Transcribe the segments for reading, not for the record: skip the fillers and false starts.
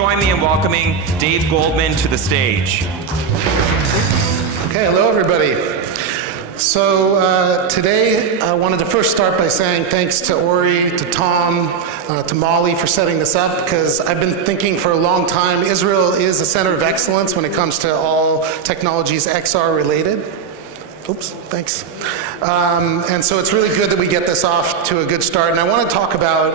join me in welcoming Dave Goldman to the stage. Okay, hello everybody. So today I wanted to first start by saying thanks to Ori, to Tom, to Molly for setting this up, because I've been thinking for a long time Israel is a center of excellence when it comes to all technologies XR related. Oops, thanks. And so it's really good that we get this off to a good start. And I want to talk about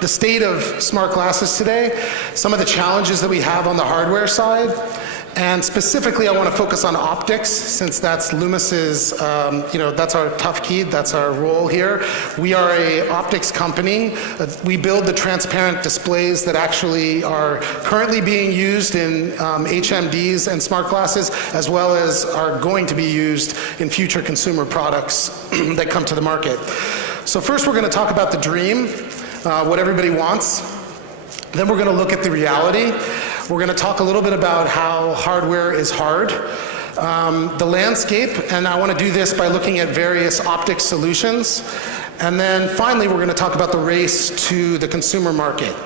the state of smart glasses today, some of the challenges that we have on the hardware side, and specifically I want to focus on optics, since that's LUMUS's, that's our tough key, that's our role here. We are a optics company. We build the transparent displays that actually are currently being used in HMDs and smart glasses, as well as are going to be used in future consumer products that come to the market. So first we're going to talk about the dream, what everybody wants. Then we're going to look at the reality. We're going to talk a little bit about how hardware is hard, the landscape, and I want to do this by looking at various optics solutions. And then finally, we're going to talk about the race to the consumer market.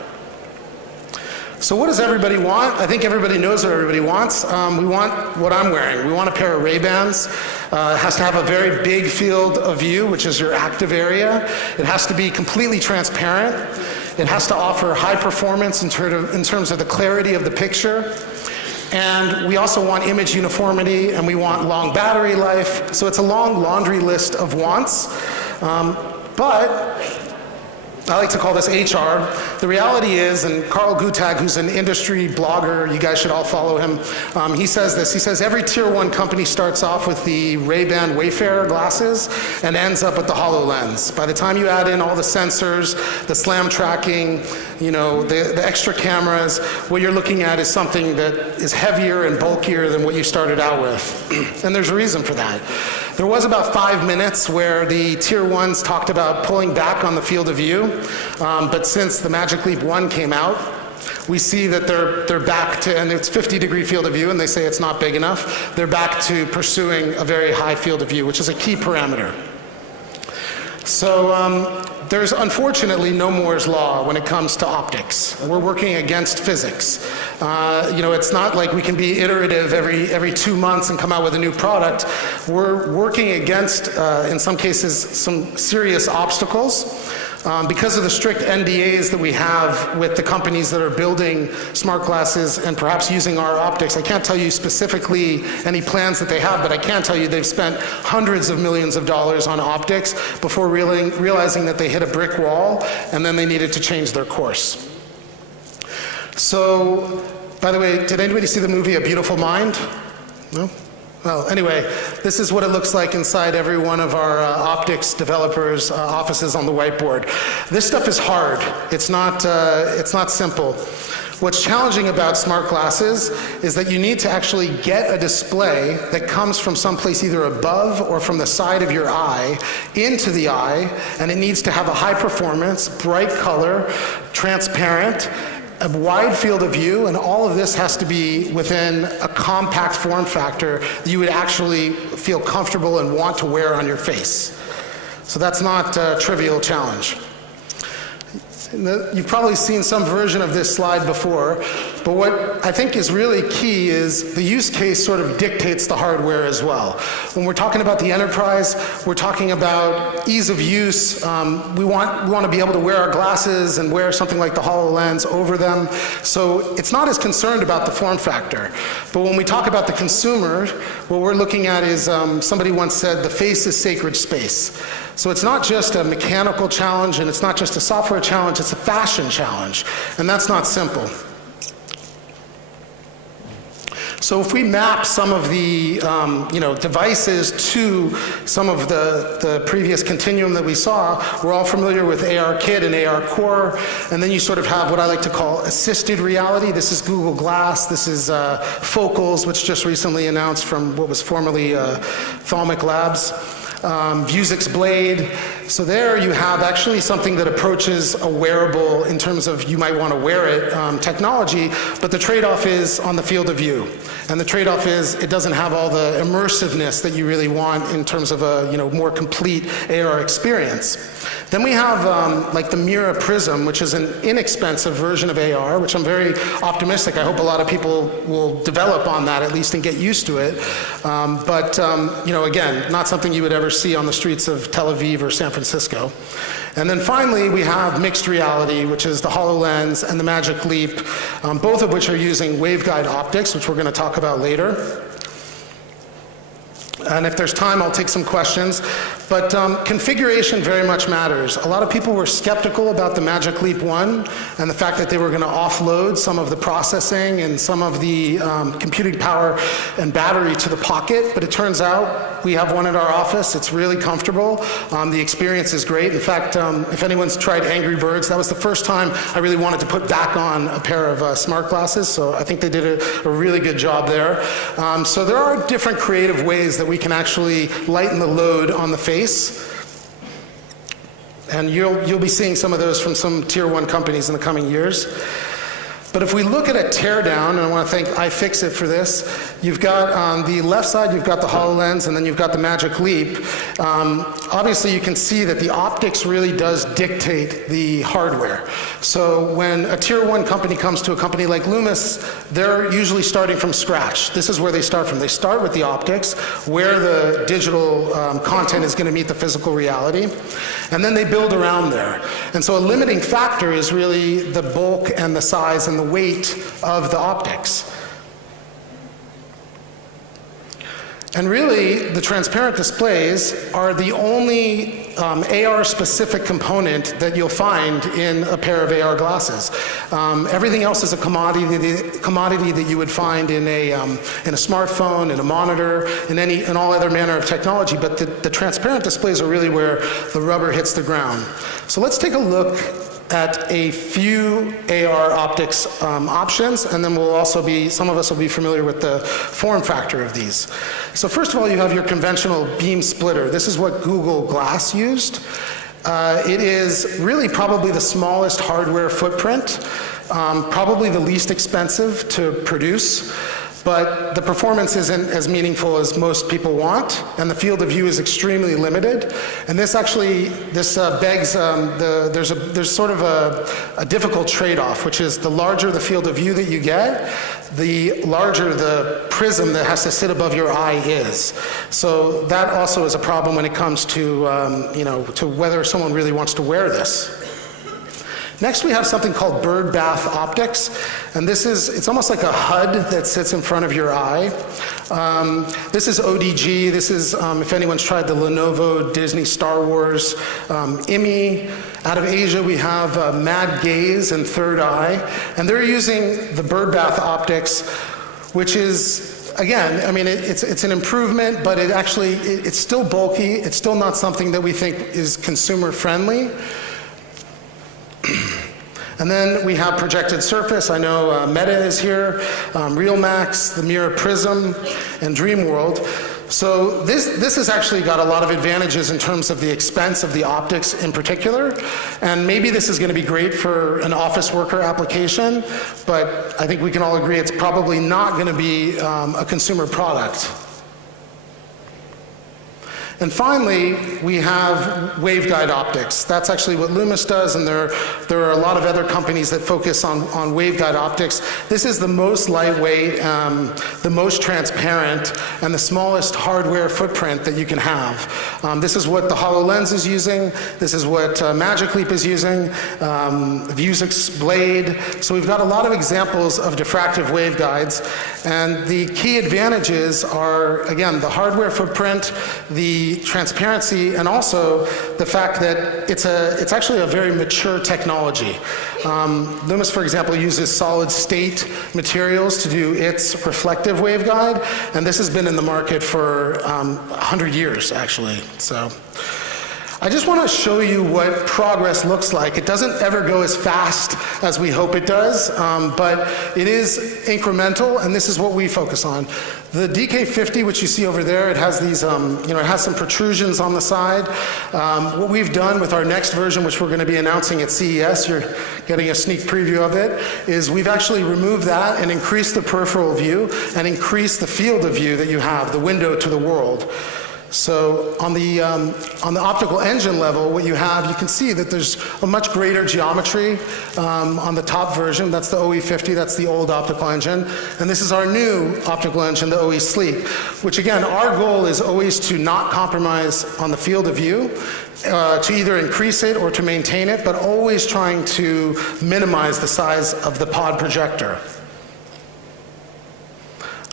So what does everybody want? I think everybody knows what everybody wants. We want what I'm wearing. We want a pair of Ray-Bans. It has to have a very big field of view, which is your active area. It has to be completely transparent. It has to offer high performance in terms of the clarity of the picture. And we also want image uniformity, and we want long battery life. So it's a long laundry list of wants. But I like to call this HR. The reality is, and Carl Gutag, who's an industry blogger, you guys should all follow him, he says this. He says every tier 1 company starts off with the Ray-Ban Wayfarer glasses and ends up with the HoloLens. By the time you add in all the sensors, the slam tracking, the extra cameras, what you're looking at is something that is heavier and bulkier than what you started out with. And there's a reason for that. There was about 5 minutes where the tier 1s talked about pulling back on the field of view, but since the Magic Leap 1 came out, we see that they're back to, and it's 50-degree field of view, and they say it's not big enough. They're back to pursuing a very high field of view, which is a key parameter. So there's unfortunately no Moore's law when it comes to optics. We're working against physics. It's not like we can be iterative every 2 months and come out with a new product. We're working against, in some cases, some serious obstacles. Because of the strict NDAs that we have with the companies that are building smart glasses and perhaps using our optics, I can't tell you specifically any plans that they have, but I can tell you they've spent hundreds of millions of dollars on optics before realizing that they hit a brick wall, and then they needed to change their course. So, by the way, did anybody see the movie A Beautiful Mind? No? Well, anyway, this is what it looks like inside every one of our optics developers' offices on the whiteboard. This stuff is hard. It's not simple. What's challenging about smart glasses is that you need to actually get a display that comes from someplace either above or from the side of your eye into the eye, and it needs to have a high performance, bright color, transparent, a wide field of view, and all of this has to be within a compact form factor that you would actually feel comfortable and want to wear on your face. So that's not a trivial challenge. You've probably seen some version of this slide before, but what I think is really key is the use case sort of dictates the hardware as well. When we're talking about the enterprise, we're talking about ease of use. We want to be able to wear our glasses and wear something like the HoloLens over them. So it's not as concerned about the form factor. But when we talk about the consumer, what we're looking at is, somebody once said, the face is sacred space. So it's not just a mechanical challenge, and it's not just a software challenge, it's a fashion challenge, and that's not simple. So if we map some of the devices to some of the previous continuum that we saw, we're all familiar with ARKit and ARCore, and then you sort of have what I like to call assisted reality. This is Google Glass, this is Focals, which just recently announced from what was formerly Thalmic Labs. Vuzix Blade, So there you have actually something that approaches a wearable in terms of you might want to wear it technology, but the trade-off is on the field of view. And the trade-off is it doesn't have all the immersiveness that you really want in terms of a more complete AR experience. Then we have like the Mira Prism, which is an inexpensive version of AR, which I'm very optimistic. I hope a lot of people will develop on that at least and get used to it. But again, not something you would ever see on the streets of Tel Aviv or San Francisco. And then finally, we have mixed reality, which is the HoloLens and the Magic Leap, both of which are using Waveguide Optics, which we're going to talk about later. And if there's time, I'll take some questions. But configuration very much matters. A lot of people were skeptical about the Magic Leap 1 and the fact that they were going to offload some of the processing and some of the computing power and battery to the pocket. But it turns out we have one at our office. It's really comfortable. The experience is great. In fact, if anyone's tried Angry Birds, that was the first time I really wanted to put back on a pair of Smartglasses. So I think they did a really good job there. So there are different creative ways that we can actually lighten the load on the face. And you'll be seeing some of those from some tier 1 companies in the coming years. But if we look at a teardown, and I want to thank iFixit for this, you've got on the left side, you've got the HoloLens, and then you've got the Magic Leap. Obviously, you can see that the optics really does dictate the hardware. So when a tier 1 company comes to a company like LUMUS, they're usually starting from scratch. This is where they start from. They start with the optics, where the digital content is going to meet the physical reality, and then they build around there. And so a limiting factor is really the bulk and the size and the weight of the optics. And really, the transparent displays are the only AR-specific component that you'll find in a pair of AR glasses. Everything else is a commodity that you would find in a smartphone, in a monitor, in all other manner of technology. But the transparent displays are really where the rubber hits the ground. So let's take a look at a few AR optics options, and then some of us will be familiar with the form factor of these. So first of all, you have your conventional beam splitter. This is what Google Glass used. It is really probably the smallest hardware footprint, probably the least expensive to produce, but the performance isn't as meaningful as most people want, and the field of view is extremely limited. And this begs, there's sort of a difficult trade-off, which is the larger the field of view that you get, the larger the prism that has to sit above your eye is. So that also is a problem when it comes to, to whether someone really wants to wear this. Next, we have something called Birdbath Optics, and it's almost like a HUD that sits in front of your eye. This is ODG. This is, if anyone's tried the Lenovo Disney Star Wars IMI. Out of Asia, we have Mad Gaze and Third Eye, and they're using the Birdbath Optics, which is, again, I mean, it's an improvement, but it's still bulky. It's still not something that we think is consumer friendly. And then we have projected surface. I know Meta is here, RealMax, the Mira Prism, and Dreamworld. So this has actually got a lot of advantages in terms of the expense of the optics in particular. And maybe this is going to be great for an office worker application, but I think we can all agree it's probably not going to be a consumer product. And finally, we have Waveguide Optics. That's actually what LUMUS does, and there are a lot of other companies that focus on Waveguide Optics. This is the most lightweight, the most transparent, and the smallest hardware footprint that you can have. This is what the HoloLens is using. This is what Magic Leap is using, Vuzix Blade. So we've got a lot of examples of diffractive waveguides, and the key advantages are, again, the hardware footprint, the transparency, and also the fact that it's actually a very mature technology. LUMUS, for example, uses solid state materials to do its reflective waveguide, and this has been in the market for 100 years, actually. So I just want to show you what progress looks like. It doesn't ever go as fast as we hope it does, but it is incremental, and this is what we focus on. The DK50, which you see over there, it has these, it has some protrusions on the side. What we've done with our next version, which we're going to be announcing at CES, you're getting a sneak preview of it, is we've actually removed that and increased the peripheral view and increased the field of view that you have, the window to the world. So on the optical engine level, what you have, you can see that there's a much greater geometry on the top version. That's the OE50, that's the old optical engine. And this is our new optical engine, the OE Sleek, which again, our goal is always to not compromise on the field of view, to either increase it or to maintain it, but always trying to minimize the size of the pod projector.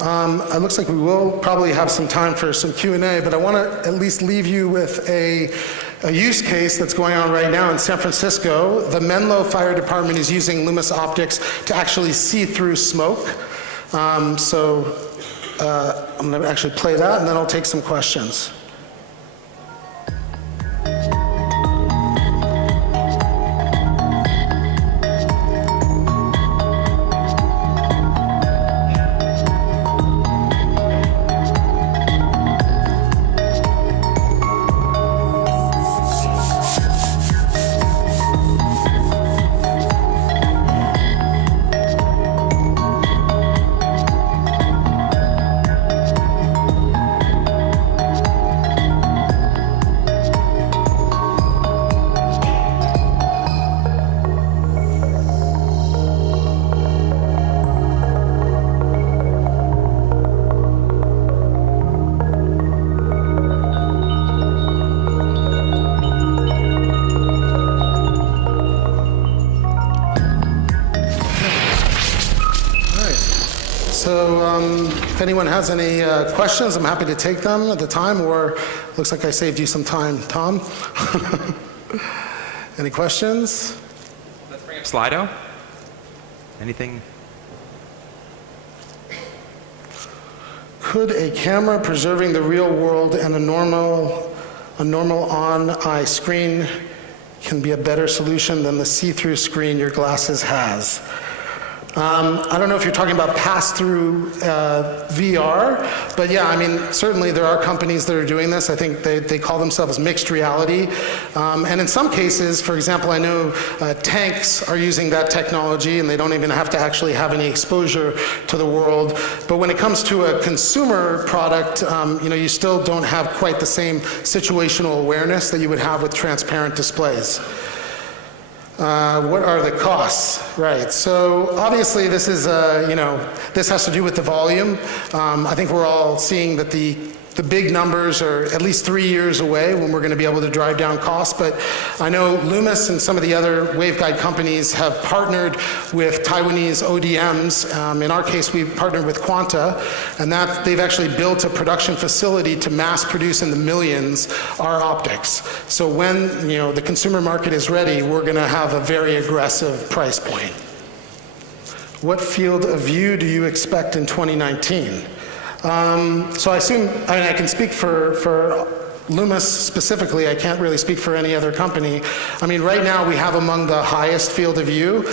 It looks like we will probably have some time for some Q&A, but I want to at least leave you with a use case that's going on right now in San Francisco. The Menlo Fire Department is using LUMUS optics to actually see through smoke. I'm going to actually play that, and then I'll take some questions. If anyone has any questions, I'm happy to take them at the time, or looks like I saved you some time. Tom? Any questions? Let's bring up Slido. Anything? Could a camera preserving the real world and a normal on-eye screen can be a better solution than the see-through screen your glasses has? I don't know if you're talking about pass-through VR, but yeah, I mean, certainly there are companies that are doing this. I think they call themselves mixed reality. And in some cases, for example, I know tanks are using that technology, and they don't even have to actually have any exposure to the world. But when it comes to a consumer product, you still don't have quite the same situational awareness that you would have with transparent displays. What are the costs? Right. So obviously, this is this has to do with the volume. I think we're all seeing that the big numbers are at least 3 years away when we're going to be able to drive down costs. But I know LUMUS and some of the other waveguide companies have partnered with Taiwanese ODMs. In our case, we've partnered with Quanta, and that they've actually built a production facility to mass produce in the millions our optics. So when the consumer market is ready, we're going to have a very aggressive price point. What field of view do you expect in 2019? So I assume, I can speak for LUMUS specifically. I can't really speak for any other company. I mean, right now we have among the highest field of view.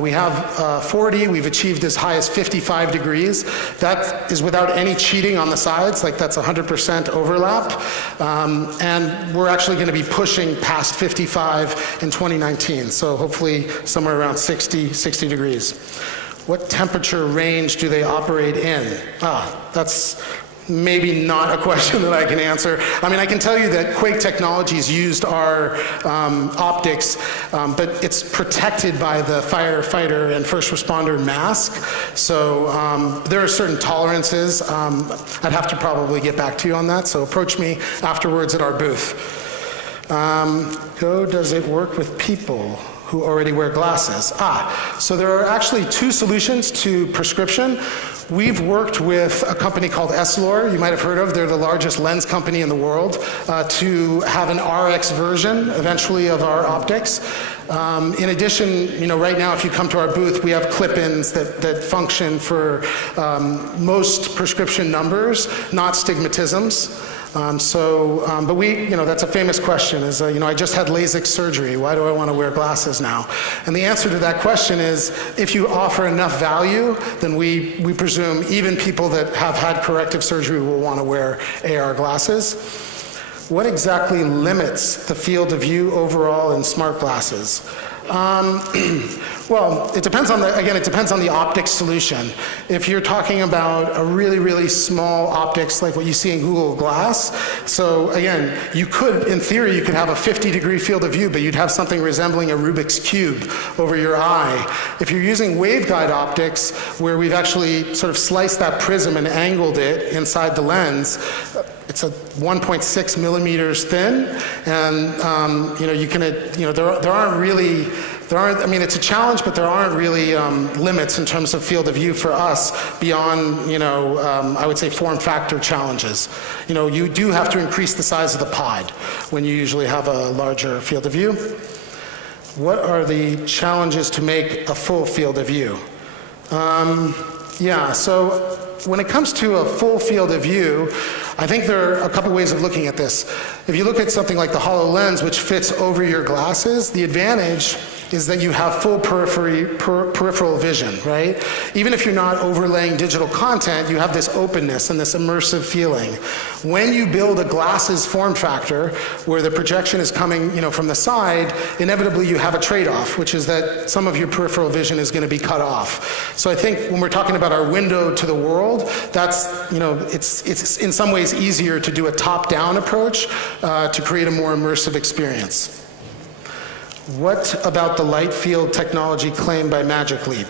We have 40, we've achieved as high as 55 degrees. That is without any cheating on the sides, like that's 100% overlap. And we're actually going to be pushing past 55 in 2019, so hopefully somewhere around 60 degrees. What temperature range do they operate in? That's maybe not a question that I can answer. I mean, I can tell you that Quake Technologies used our optics, but it's protected by the firefighter and first responder mask. So there are certain tolerances. I'd have to probably get back to you on that, so approach me afterwards at our booth. Does it work with people who already wear glasses? So there are actually two solutions to prescription. We've worked with a company called Essilor, you might have heard of. They're the largest lens company in the world, to have an RX version eventually of our optics. In addition, right now if you come to our booth, we have clip-ins that function for most prescription numbers, not stigmatisms. But that's a famous question is, I just had LASIK surgery. Why do I want to wear glasses now? And the answer to that question is, if you offer enough value, then we presume even people that have had corrective surgery will want to wear AR glasses. What exactly limits the field of view overall in smart glasses? Well, it depends on the optics solution. If you're talking about a really, really small optics like what you see in Google Glass, so again, in theory, you could have a 50-degree field of view, but you'd have something resembling a Rubik's Cube over your eye. If you're using Waveguide Optics, where we've actually sort of sliced that prism and angled it inside the lens, it's a 1.6 millimeters thin, and it's a challenge, but there aren't really limits in terms of field of view for us beyond, I would say form factor challenges. You do have to increase the size of the pod when you usually have a larger field of view. What are the challenges to make a full field of view? So when it comes to a full field of view, I think there are a couple ways of looking at this. If you look at something like the HoloLens, which fits over your glasses, the advantage is that you have full peripheral vision, right? Even if you're not overlaying digital content, you have this openness and this immersive feeling. When you build a glasses form factor where the projection is coming, from the side, inevitably you have a trade-off, which is that some of your peripheral vision is going to be cut off. So I think when we're talking about our window to the world, that's, it's in some ways easier to do a top-down approach to create a more immersive experience. What about the light field technology claimed by Magic Leap?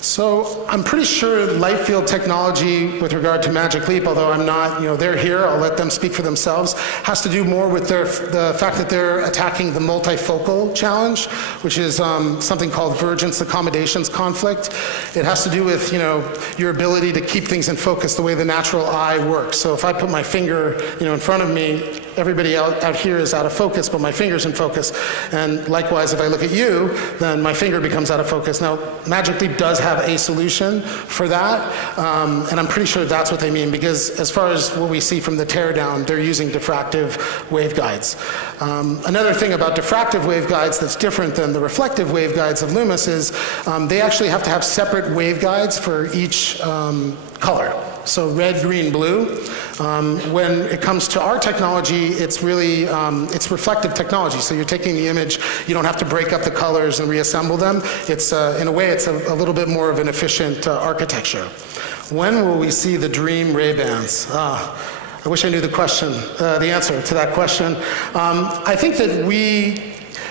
So I'm pretty sure light field technology with regard to Magic Leap, although I'm not, they're here, I'll let them speak for themselves, has to do more with the fact that they're attacking the multifocal challenge, which is something called vergence accommodations conflict. It has to do with, your ability to keep things in focus the way the natural eye works. So if I put my finger, in front of me, everybody out here is out of focus, but my finger's in focus. And likewise, if I look at you, then my finger becomes out of focus. Now, Magic Leap does have a solution for that, and I'm pretty sure that's what they mean, because as far as what we see from the teardown, they're using diffractive waveguides. Another thing about diffractive waveguides that's different than the reflective waveguides of LUMUS is they actually have to have separate waveguides for each color. So red, green, blue. When it comes to our technology, it's really, it's reflective technology. So you're taking the image, you don't have to break up the colors and reassemble them. It's, in a way, it's a little bit more of an efficient architecture. When will we see the Dream Ray-Bans? I wish I knew the answer to that question. I think that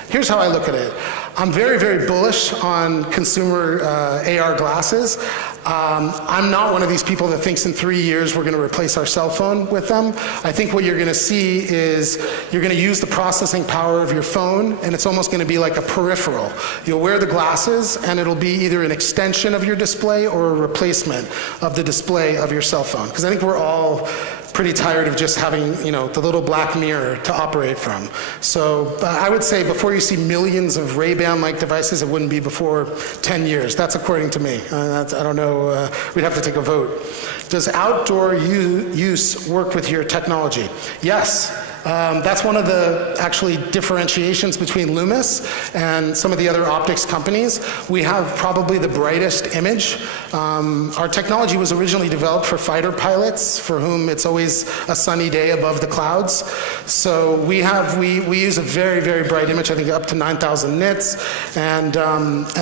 here's how I look at it. I'm very, very bullish on consumer AR glasses. I'm not one of these people that thinks in 3 years we're going to replace our cell phone with them. I think what you're going to see is you're going to use the processing power of your phone, and it's almost going to be like a peripheral. You'll wear the glasses, and it'll be either an extension of your display or a replacement of the display of your cell phone. Because I think we're all pretty tired of just having, the little black mirror to operate from. So I would say before you see millions of Ray-Ban-like devices, it wouldn't be before 10 years. That's according to me. I don't know, we'd have to take a vote. Does outdoor use work with your technology? Yes. That's one of the actually differentiations between LUMUS and some of the other optics companies. We have probably the brightest image. Our technology was originally developed for fighter pilots for whom it's always a sunny day above the clouds. So we use a very, very bright image, I think up to 9,000 nits. And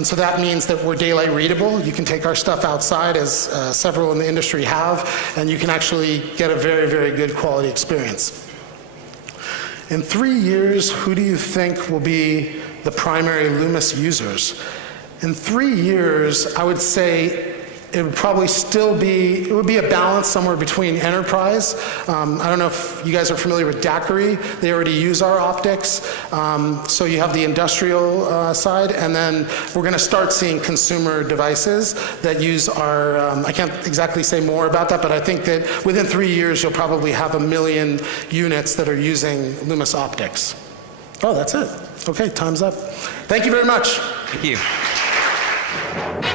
so that means that we're daylight readable. You can take our stuff outside, as several in the industry have, and you can actually get a very, very good quality experience. In 3 years, who do you think will be the primary LUMUS users? In 3 years, I would say it would probably still be, it would be a balance somewhere between enterprise. I don't know if you guys are familiar with Daiquiri. They already use our optics. So you have the industrial side, and then we're going to start seeing consumer devices that use our, I can't exactly say more about that, but I think that within 3 years, you'll probably have 1 million units that are using LUMUS optics. Oh, that's it. Okay, time's up. Thank you very much. Thank you.